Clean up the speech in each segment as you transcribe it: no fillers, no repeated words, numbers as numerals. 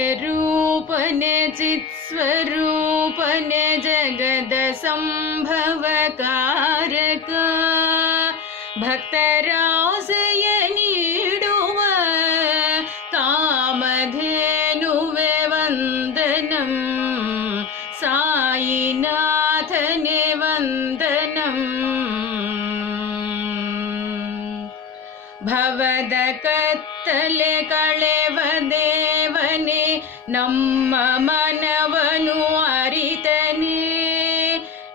सत्यरूपने चित्स्वरूपने जगद संभवकारक भक्तरासय नीडुव कामधेनुवे वंदनम साईनाथने वंदनम ಭವದ ಕತ್ತಲೆ ಕಳೆವ ದೇವನೇ ನಮ್ಮ ಮನವನು ಅರಿತನೇ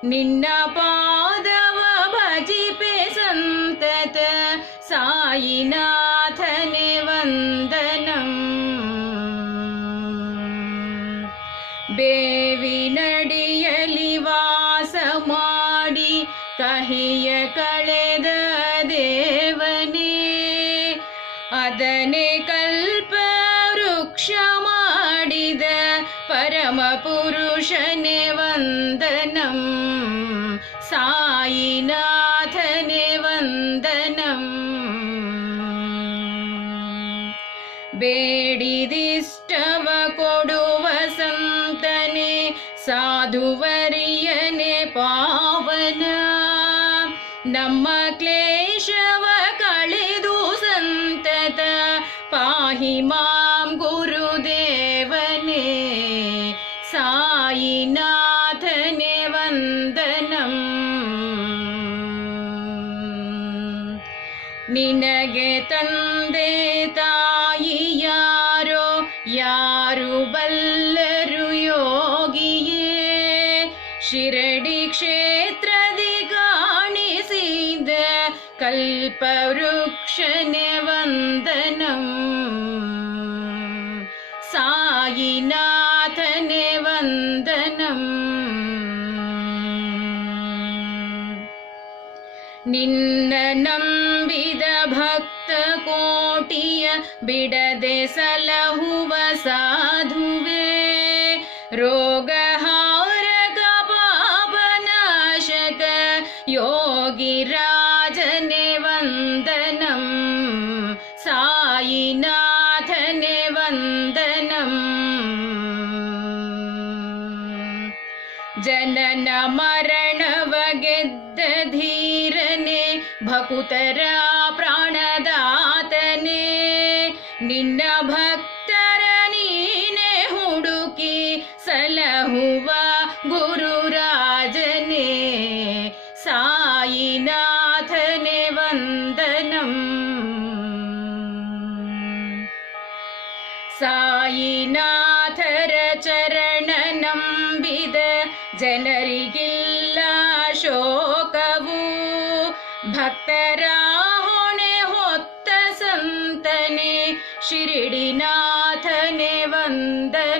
ನಿನ್ನ ಪಾದವ ಭಜಿಪೆ ಸಂತತ ಸಾಯಿನಾಥನೆ ವಂದನಂ ಬೇವಿನಡಿಯಲಿ ವಾಸ ಮಾಡಿ ಕಹಿಯ ಕಳೆದ ದೇವನೇ ಅದನೆ ಕಲ್ಪ ವೃಕ್ಷ ಮಾಡಿದ ಪರಮ ಪುರುಷನೆ ವಂದನಂ ಸಾಯಿನಾಥನೆ ವಂದನಂ ಬೇಡಿದಿಷ್ಟವ ಕೊಡುವ ಸಂತನೆ ಸಾಧುವರಿಯನೆ ಪಾವನ ನಮ್ಮ ಕ್ಲೇಶವ ಕಳೆದು ಸಂತತ ಪಾಹಿ ಮಾಂ ಗುರುದೇವನೇ ಸಾಯಿನಾಥನೆ ವಂದನಂ ನಿನಗೆ ತಂದೆ ತಾಯಿ ಯಾರೋ ಯಾರು ಬಲ್ಲರು ಯೋಗಿಯೇ ಶಿರಡಿ ಕ್ಷೇತ್ರದಿ ಕಾಣಿಸಿದ ಕಲ್ಪವೃಕ್ಷನೆ ವಂದನಂ ಸಾಯಿನಾಥನೆ ವಂದನಂ ನಿನ್ನ ನಂಬಿದ ಭಕ್ತ ಕೋಟಿಯ ಬಿಡದೆ ಸಲಹುವ ಸಾಧುವೆ ರೋಗಹಾರಕ ಪಾಪನಾಶಕ ಯೋಗಿ ರಾಜನೆ ವಂದನಂ ಸಾಯಿನಾಥನೆ ವಂದನಂ ಜನನ ಮರಣವ ಗೆದ್ದ ಧೀರನೆ ಭಕುತರ ಪ್ರಾಣದಾತನೆ ನಿನ್ನ ಭಕ್ತರ ನೀನೆ ಹುಡುಕಿ ಸಲಹುವ ಗುರುರಾಜನೆ ಸಾಯಿನಾಥನೆ ವಂದನಂ ಸಾಯಿನಾಥರ ಚರಣ ನಂಬಿದ ಜನರಿಗಿಲ್ಲ ಶೋಕವು ಭಕ್ತರ ಹೊಣೆ ಹೊತ್ತ ಸಂತನೆ ಶಿರಡಿನಾಥನೆ ವಂದನಂ